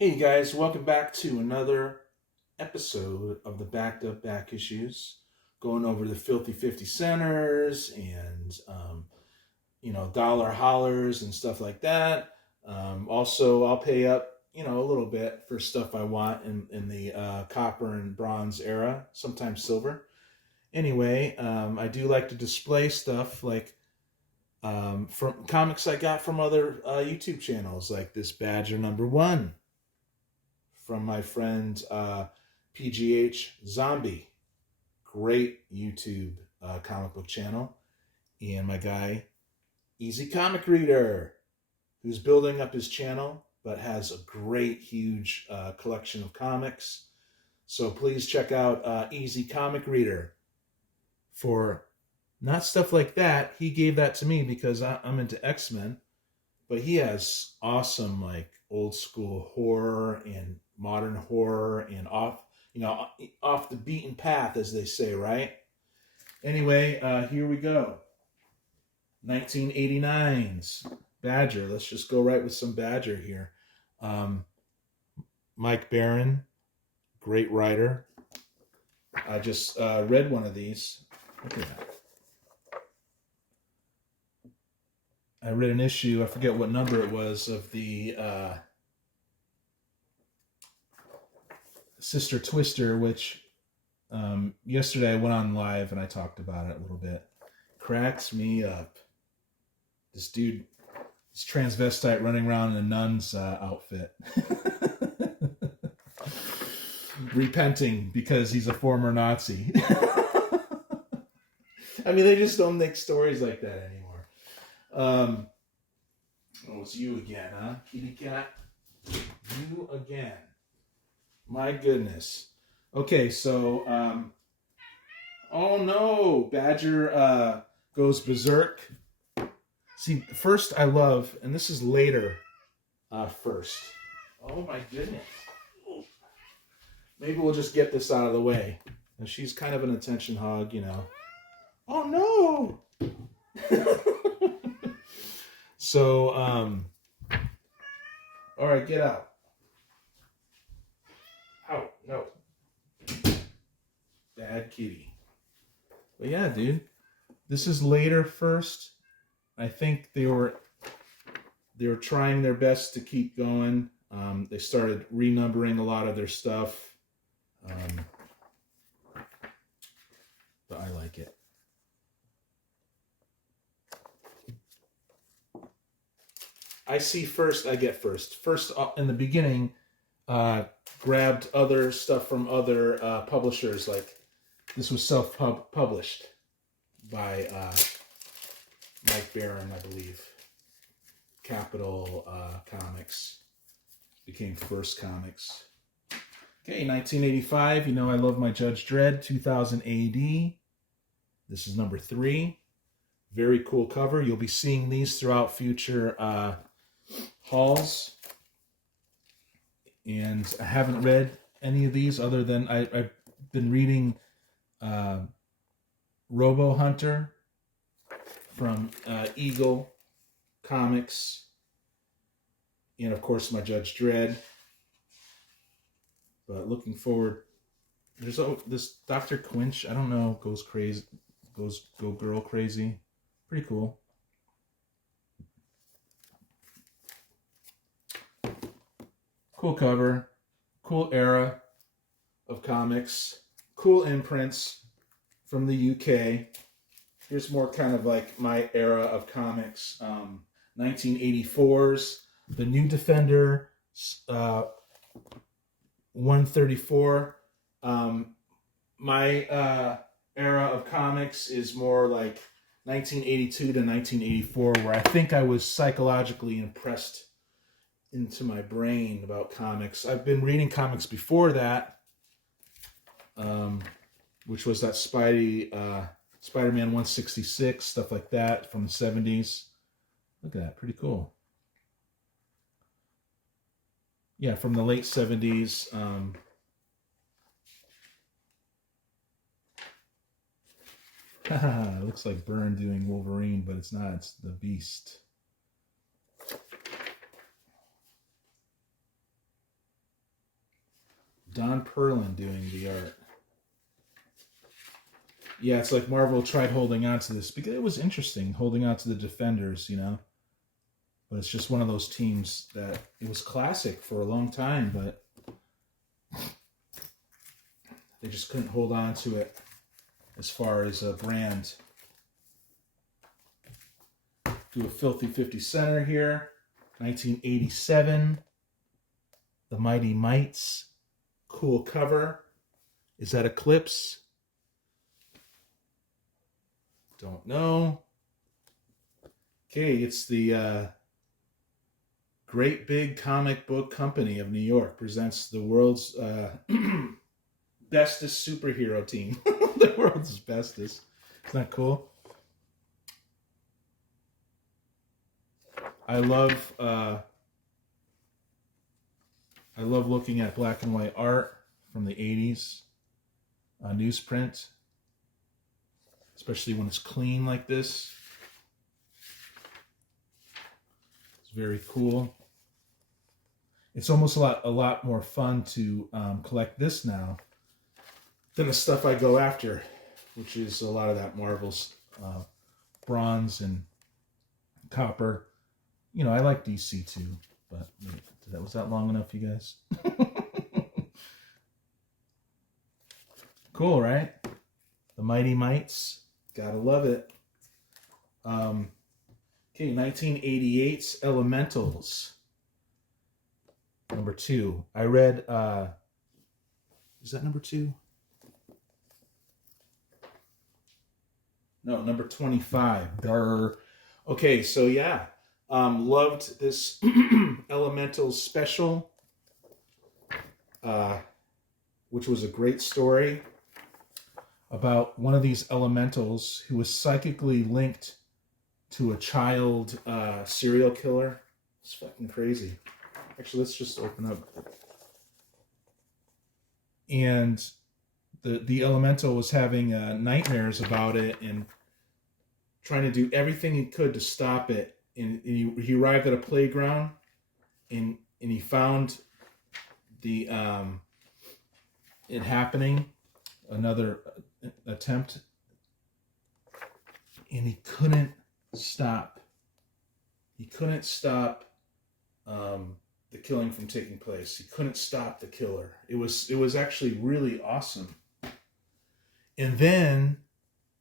Hey you guys, welcome back to another episode of the Backed Up Back Issues, going over the filthy 50 centers and dollar hollers and stuff like that. Also, I'll pay up a little bit for stuff I want in the copper and bronze era, sometimes silver. Anyway, I do like to display stuff like from comics I got from other YouTube channels, like this Badger #1 from my friend PGH Zombie. Great YouTube comic book channel. And my guy, Easy Comic Reader, who's building up his channel, but has a great, huge collection of comics. So please check out Easy Comic Reader for not stuff like that. He gave that to me because I'm into X-Men, but he has awesome, like, old school horror and modern horror and off the beaten path, as they say, right? Anyway, here we go. 1989's Badger. Let's just go right with some Badger here. Mike Barron, great writer. I just read one of these. Look at that. I read an issue, I forget what number it was, of the Sister Twister, which yesterday I went on live and I talked about it a little bit. Cracks me up. This dude, this transvestite running around in a nun's outfit. Repenting because he's a former Nazi. I mean, they just don't make stories like that anymore. Oh, it's you again, huh? Kitty cat? You again. My goodness. Okay, so, oh no, Badger goes berserk. See, first I love, and this is later first. Oh my goodness. Maybe we'll just get this out of the way. And she's kind of an attention hog, Oh no! So, all right, get out. Out, no. Bad kitty. But yeah, dude, this is later first. I think they were trying their best to keep going. They started renumbering a lot of their stuff. But I like it. I see first, I get first. First, in the beginning, grabbed other stuff from other publishers. Like, this was self-published by Mike Barron, I believe. Capital Comics became First Comics. Okay, 1985. I love my Judge Dredd. 2000 AD. This is number 3. Very cool cover. You'll be seeing these throughout future hauls. And I haven't read any of these other than I've been reading Robo Hunter from Eagle Comics. And of course my Judge Dredd. But looking forward. There's this Dr. Quinch, I don't know, goes crazy. Go girl crazy. Pretty cool. Cool cover. Cool era of comics. Cool imprints from the UK. Here's more kind of like my era of comics. 1984's The New Defender 134. My era of comics is more like 1982 to 1984, where I think I was psychologically impressed into my brain about comics. I've been reading comics before that, which was that Spider-Man 166, stuff like that from the 70s. Look at that, pretty cool. Yeah, from the late 70s. It looks like Byrne doing Wolverine, but it's not. It's the Beast. Don Perlin doing the art. Yeah, it's like Marvel tried holding on to this because it was interesting holding on to the Defenders, you know. But it's just one of those teams that it was classic for a long time, but they just couldn't hold on to it as far as a brand. Do a Filthy 50 center here. 1987. The Mighty Mites. Cool cover. Is that Eclipse? Don't know. Okay, it's the Great Big Comic Book Company of New York presents the world's bestest superhero team. The world's bestest. Isn't that cool? I love looking at black and white art from the 80s, newsprint, especially when it's clean like this. It's very cool. It's almost a lot more fun to collect this now than the stuff I go after, which is a lot of that Marvel's bronze and copper. You know, I like DC too, but was that long enough, you guys? Cool, right? The Mighty Mites. Gotta love it. Okay, 1988's Elementals. Number 2. I read, is that number 2? No, number 25. Durr. Okay, so yeah. Loved this Elementals special, which was a great story about one of these elementals who was psychically linked to a child serial killer. It's fucking crazy. Actually, let's just open up. And the elemental was having nightmares about it and trying to do everything he could to stop it. And he arrived at a playground, and he found the it happening, another attempt, and he couldn't stop. He couldn't stop the killing from taking place. He couldn't stop the killer. It was actually really awesome. And then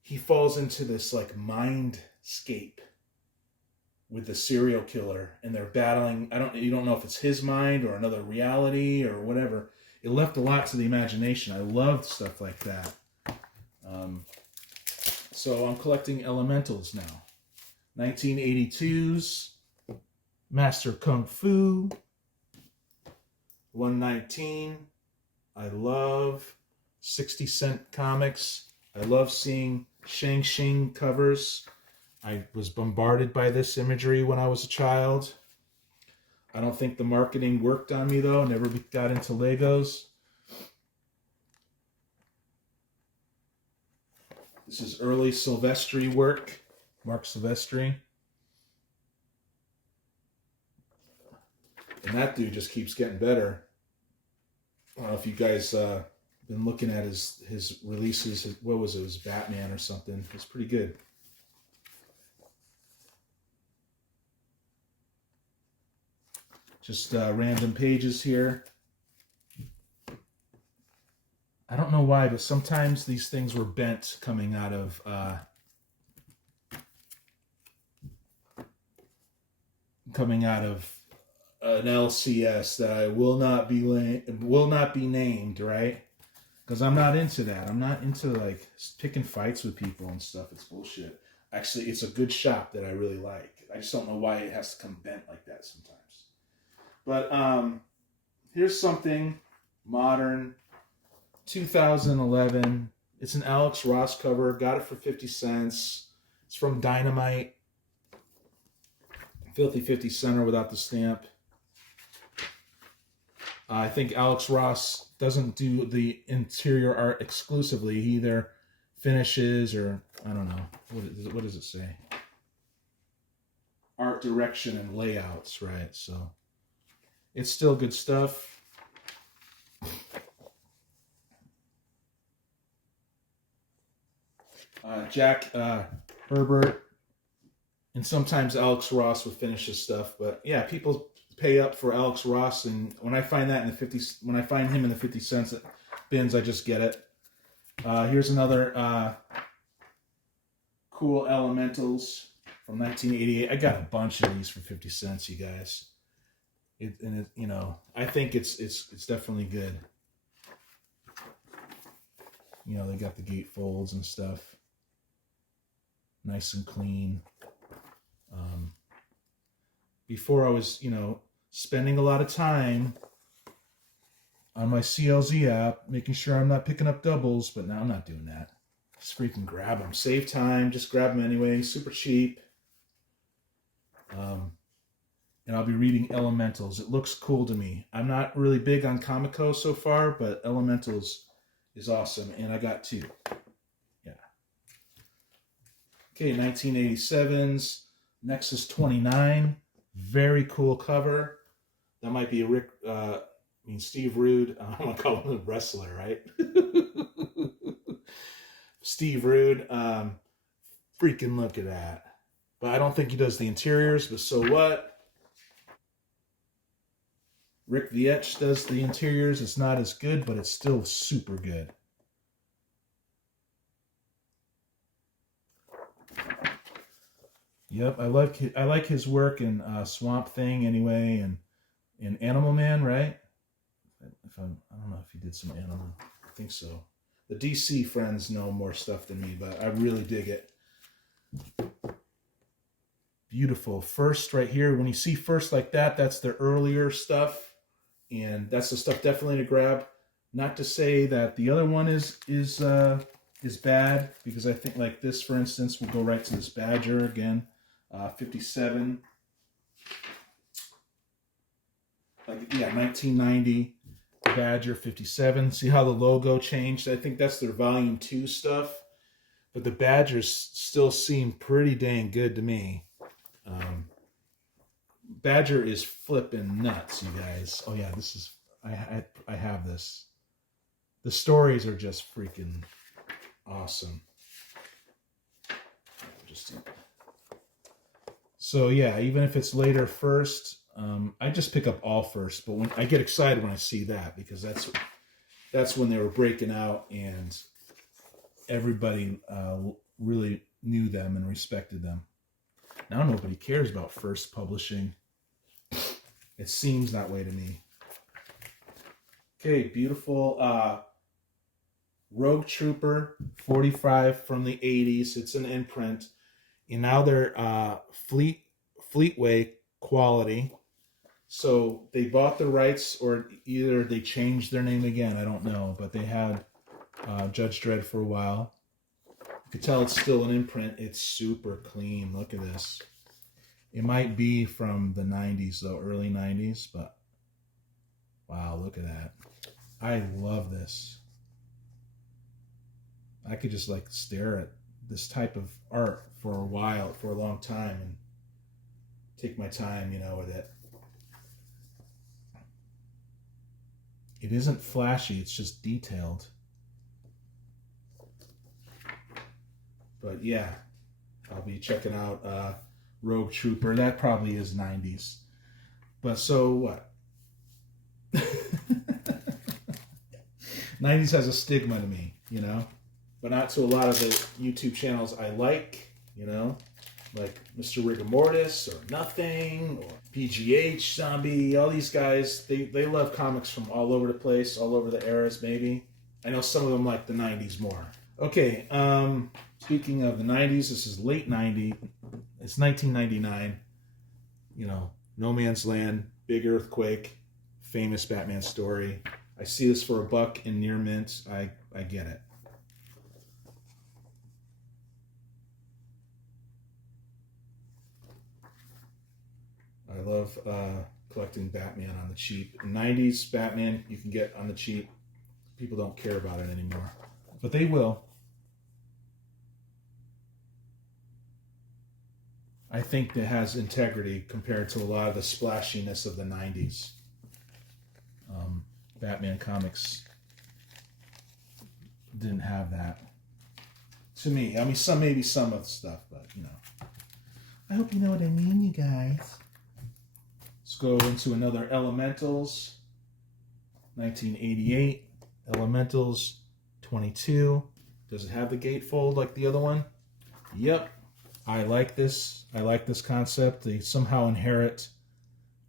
he falls into this like mindscape with the serial killer, and they're battling. You don't know if it's his mind or another reality or whatever. It left a lot to the imagination. I loved stuff like that. So I'm collecting Elementals now. 1982's Master Kung Fu. 119. I love 60-cent comics. I love seeing Shang-Chi covers. I was bombarded by this imagery when I was a child. I don't think the marketing worked on me, though. I never got into Legos. This is early Silvestri work. Mark Silvestri. And that dude just keeps getting better. I don't know if you guys been looking at his releases. What was it? It was Batman or something. It's pretty good. Just random pages here. I don't know why, but sometimes these things were bent coming out of an LCS that I will not be named, right? Because I'm not into that. I'm not into like picking fights with people and stuff. It's bullshit. Actually, it's a good shop that I really like. I just don't know why it has to come bent like that sometimes. But here's something modern, 2011. It's an Alex Ross cover. Got it for 50 cents. It's from Dynamite. Filthy 50 center without the stamp. I think Alex Ross doesn't do the interior art exclusively. He either finishes or, I don't know. What does it say? Art direction and layouts, right? So it's still good stuff. Jack Herbert, and sometimes Alex Ross would finish his stuff. But yeah, people pay up for Alex Ross, and when I find that in the 50, when I find him in the 50 cents bins, I just get it. Here's another cool Elementals from 1988. I got a bunch of these for 50 cents, you guys. I think it's definitely good. They got the gate folds and stuff, nice and clean. Before I was, spending a lot of time on my CLZ app, making sure I'm not picking up doubles, but now I'm not doing that. Just freaking grab them. Save time, just grab them anyway. Super cheap. And I'll be reading Elementals. It looks cool to me. I'm not really big on Comico so far, but Elementals is awesome. And I got 2. Yeah. Okay, 1987's Nexus 29. Very cool cover. That might be a Steve Rude. I want to call him a wrestler, right? Steve Rude. Freaking look at that. But I don't think he does the interiors, but so what? Rick Vietch does the interiors. It's not as good, but it's still super good. Yep, I like his work in Swamp Thing anyway, and in Animal Man, right? I don't know if he did some Animal. I think so. The DC friends know more stuff than me, but I really dig it. Beautiful. First right here, when you see First like that, that's the earlier stuff. And that's the stuff definitely to grab. Not to say that the other one is bad, because I think like this, for instance, will go right to this Badger again, 57. 1990 Badger 57. See how the logo changed? I think that's their Volume 2 stuff, but the Badgers still seem pretty dang good to me. Badger is flipping nuts, you guys. Oh yeah, this is I have this. The stories are just freaking awesome. So yeah, even if it's later First, I just pick up all First. But when I get excited when I see that, because that's when they were breaking out and everybody really knew them and respected them. Now nobody cares about First publishing. It seems that way to me. Okay, beautiful Rogue Trooper 45 from the 80s. It's an imprint. And now they're Fleetway quality. So they bought the rights, or either they changed their name again. I don't know. But they had Judge Dredd for a while. You can tell it's still an imprint. It's super clean. Look at this. It might be from the 90s, though, early 90s, but wow, look at that. I love this. I could just like stare at this type of art for a long time, and take my time, with it. It isn't flashy, it's just detailed. But yeah, I'll be checking out Rogue Trooper. That probably is 90s. But so what? 90s has a stigma to me, but not to a lot of the YouTube channels I like, like Mr. Rigor Mortis or Nothing or PGH Zombie. All these guys, they love comics from all over the place, all over the eras maybe. I know some of them like the 90s more. Okay, speaking of the 90s, this is late 90s. It's 1999. No Man's Land, big earthquake, famous Batman story. I see this for $1 in near mint. I get it. I love collecting Batman on the cheap. 90s Batman you can get on the cheap. People don't care about it anymore, but they will. I think it has integrity compared to a lot of the splashiness of the 90s. Batman comics didn't have that. To me. I mean, maybe some of the stuff, but you know. I hope you know what I mean, you guys. Let's go into another Elementals. 1988. Elementals 22. Does it have the gatefold like the other one? Yep. I like this. I like this concept. They somehow inherit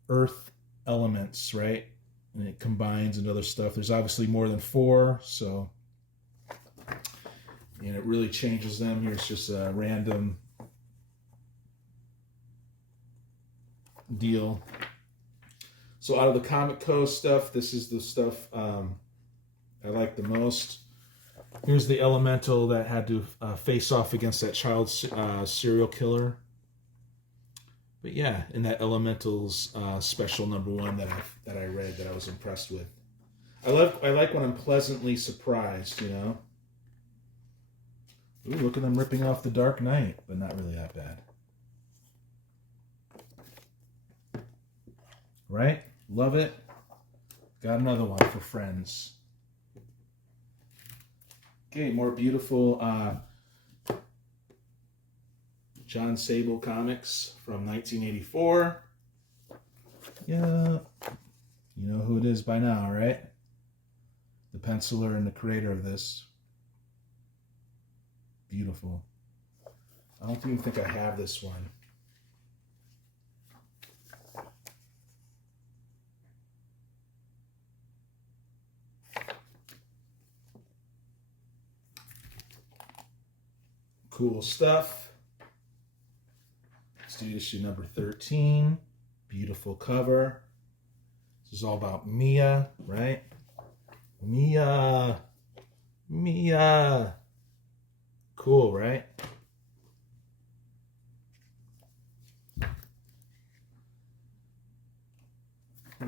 earth elements, right? And it combines and other stuff. There's obviously more than 4, so... And it really changes them. Here's just a random deal. So out of the Comic Co stuff, this is the stuff I like the most. Here's the Elemental that had to face off against that child serial killer. But yeah, in that Elementals special #1 that I read that I was impressed with. I like when I'm pleasantly surprised, you know. Ooh, look at them ripping off the Dark Knight, but not really that bad. Right? Love it. Got another one for friends. Okay, more beautiful John Sable comics from 1984. Yeah, you know who it is by now, right? The penciler and the creator of this. Beautiful. I don't even think I have this one. Cool stuff. Let's do issue number 13. Beautiful cover. This is all about Mia, right? Mia. Cool, right?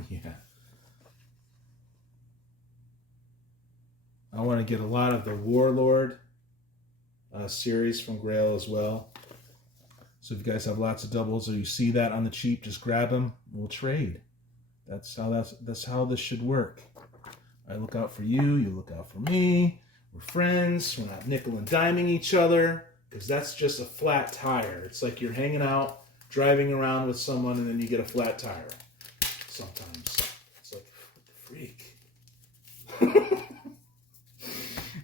Yeah. I want to get a lot of the Warlord series from Grail as well. So if you guys have lots of doubles or you see that on the cheap, just grab them. We'll trade. That's how this should work. I look out for you. You look out for me. We're friends. We're not nickel and diming each other, because that's just a flat tire. It's like you're hanging out, driving around with someone, and then you get a flat tire. Sometimes it's like, what the freak?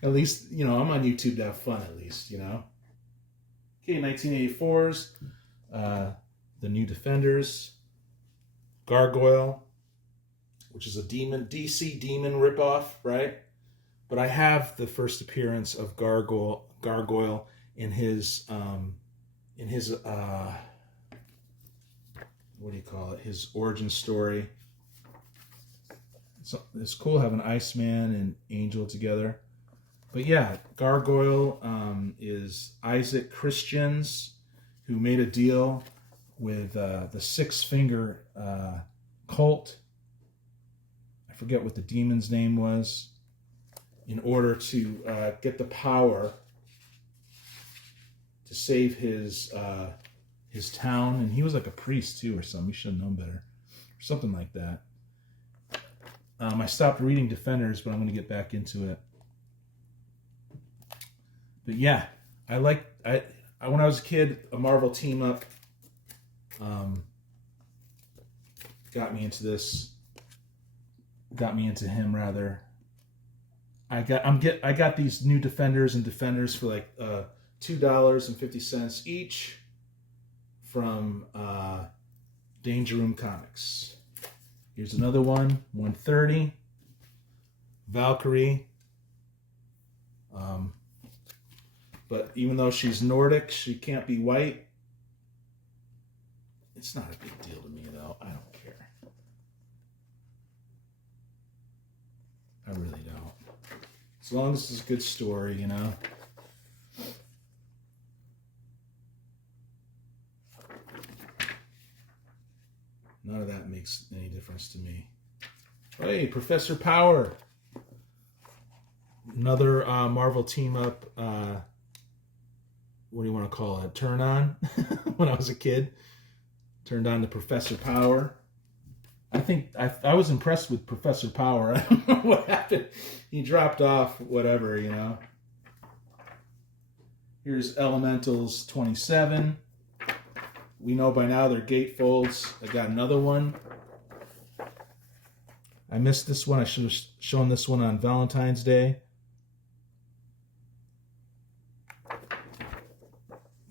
At least, you know, I'm on YouTube to have fun, at least, you know. Okay, 1984's The New Defenders, Gargoyle, which is a DC demon ripoff, right? But I have the first appearance of Gargoyle in his what do you call it? His origin story. So it's cool having Iceman and Angel together. But yeah, Gargoyle is Isaac Christians, who made a deal with the Six Finger cult. I forget what the demon's name was. In order to get the power to save his town, and he was like a priest too, or something. You should have known better, or something like that. I stopped reading Defenders, but I'm going to get back into it. But yeah, I when I was a kid, a Marvel team up got me into this. Got me into him rather. I got these new Defenders for like $2.50 each from Danger Room Comics. Here's another one, $1.30. Valkyrie. But even though she's Nordic, she can't be white. It's not a big deal to me, though. I don't care. I really don't. As long as it's a good story, you know. None of that makes any difference to me. Hey, Professor Power. Another Marvel team up. What do you want to call it? Turn on? When I was a kid. Turned on to Professor Power. I think I was impressed with Professor Power. I don't know what happened. He dropped off, whatever, you know. Here's Elementals 27. We know by now they're gatefolds. I got another one. I missed this one. I should have shown this one on Valentine's Day.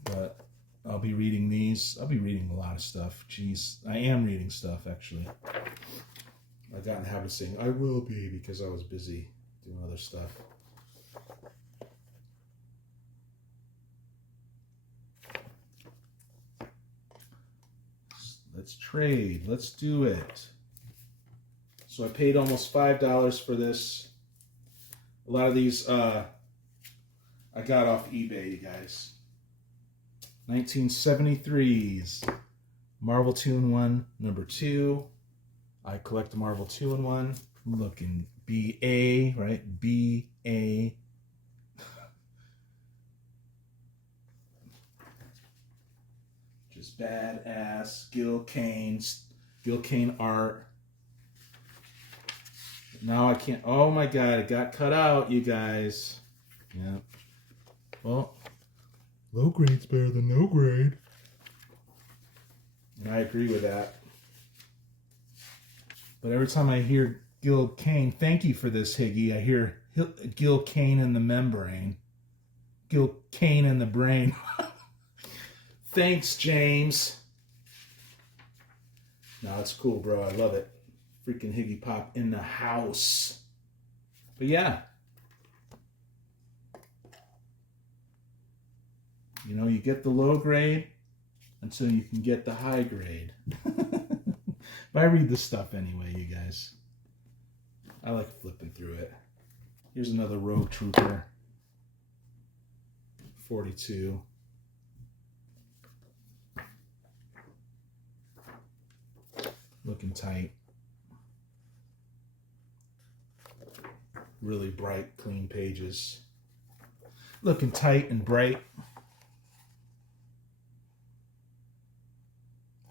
But I'll be reading these. I'll be reading a lot of stuff. Jeez, I am reading stuff, actually. I got in the habit of saying, I will be, because I was busy doing other stuff. Let's trade. Let's do it. So I paid almost $5 for this. A lot of these I got off eBay, you guys. 1973's Marvel 2-in-1 #2. I collect the Marvel 2-in-1. Looking BA, right? BA. Just badass. Gil Kane art. Now I can't. Oh my God, it got cut out, you guys. Yeah. Well, low grade's better than no grade. And I agree with that. But every time I hear Gil Kane, thank you for this, Higgy, I hear Gil Kane in the membrane. Gil Kane in the brain. Thanks, James. No, it's cool, bro. I love it. Freaking Higgy Pop in the house. But yeah. You know, you get the low grade until you can get the high grade. But I read this stuff anyway, you guys. I like flipping through it. Here's another Rogue Trooper. 42. Looking tight. Really bright, clean pages. Looking tight and bright.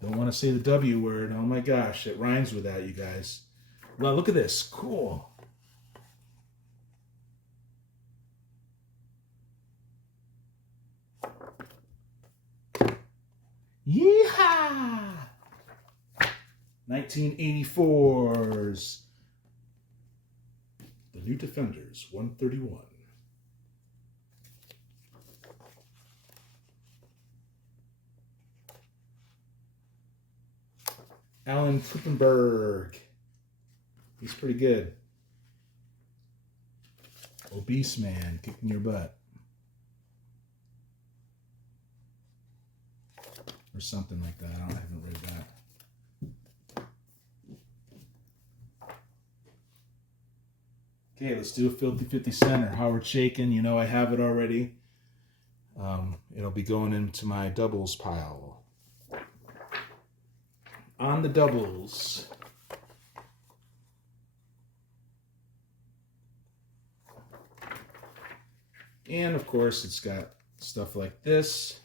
Don't want to say the W word. Oh my gosh, it rhymes with that, you guys. Well, look at this. Cool. Yeehaw! 1984's The New Defenders 131. Alan Kuppenberg. He's pretty good. Obese man kicking your butt. Or something like that. I haven't read that. Okay, let's do a Filthy 50 Center. Howard Shakin, you know I have it already. It'll be going into my doubles pile. On the doubles. And of course, it's got stuff like this.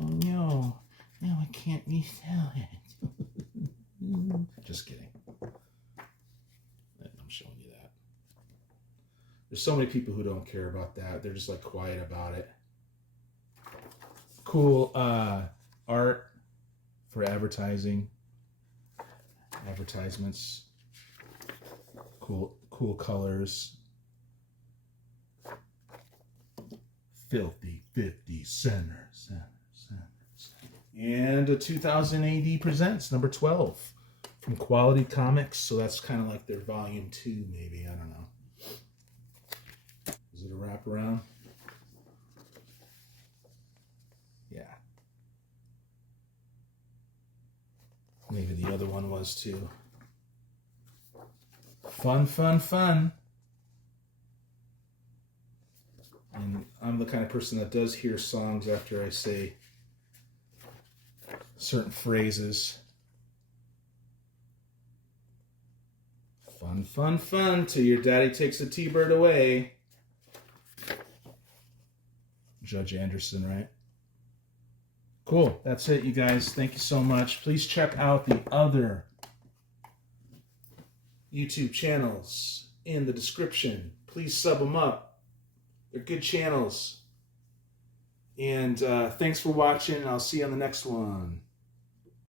Oh no, now I can't resell it. Just kidding. I'm showing you that. There's so many people who don't care about that. They're just like quiet about it. Cool art for advertising. Advertisements. Cool colors. Filthy 50 Center. And a 2000 AD Presents, number 12. From Quality Comics. So that's kind of like their volume 2, maybe. I don't know. Is it a wraparound? Yeah. Maybe the other one was too. Fun, fun, fun. And I'm the kind of person that does hear songs after I say certain phrases. Fun, fun, fun, till your daddy takes a T-bird away. Judge Anderson, right? Cool. That's it, you guys. Thank you so much. Please check out the other YouTube channels in the description. Please sub them up. They're good channels. And thanks for watching. I'll see you on the next one.